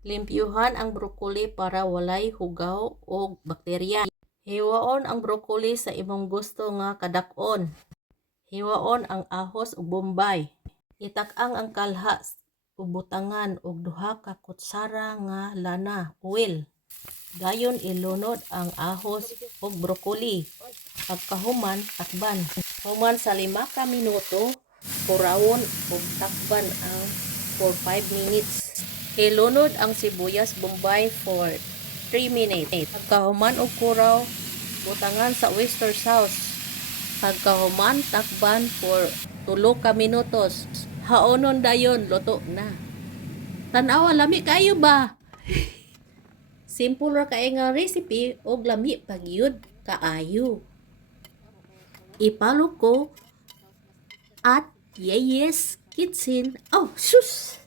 Limpyuhan ang broccoli para walay hugaw o bakterya. Hiwaon ang broccoli sa imong gusto nga kadak-on. Hiwaon ang ahos ug bombay. Itak-ang ang kalha ug butangan og 2 ka kutsara nga lana oil. Dayon ilunod ang ahos ug broccoli. Pagkahuman, takban. Human sa 5 ka minuto, kurawon ug takban ang for 5 minutes. Ilunod ang sibuyas bombay for 3 minutes. Pagkahuman og kuraw, butangan sa oyster sauce. Pagkahuman, takban for 3 ka minutos. Haonon dayon, luto na. Tanawa, lami kayo ba? Simple ra kay nga recipe og lami pagyud kaayo. Ipalo ko at Yeyes Kitchen. Oh, sus!